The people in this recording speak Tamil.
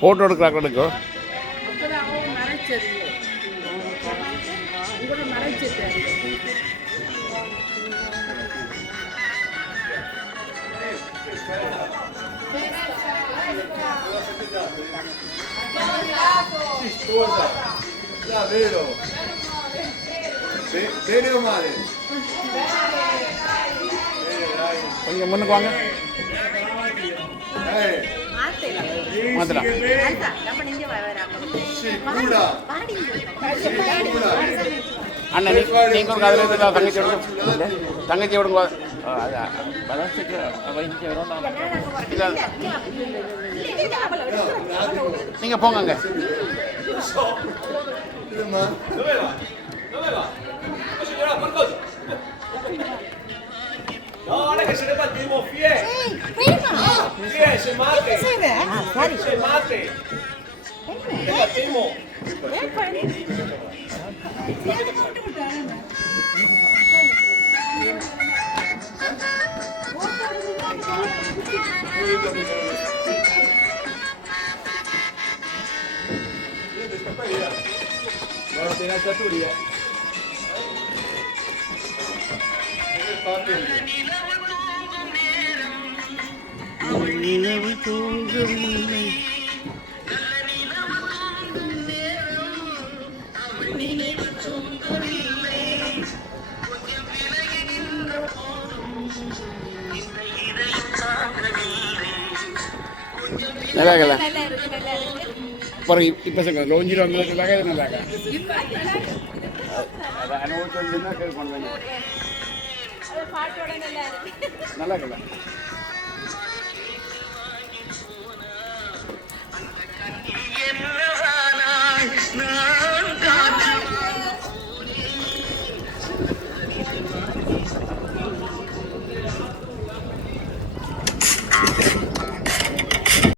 ஃபோட்டோ எடுக்கிறாங்க Bene o male? கொஞ்சம் முன்னுக்கு வாங்க. மாத்தலாம். அண்ணா நீங்கள் ஒரு அதில் தங்கச்சி விடுங்க. நீங்கள் போங்க. No, ora che se ne battiamo fie! Fie, se mate! Se mate! Ne battiamo! Guarda, in alzatura. நிலவு தூங்கவில்லை. நல்லா இருக்கல அப்புறம் இப்போ சொல்லுங்க லோஞ்சில் வந்ததுக்காக இது நல்லா அதை அனுபவிச்சு வந்துன்னா கேள்வி பண்ணுவேன். நல்லா இருக்கல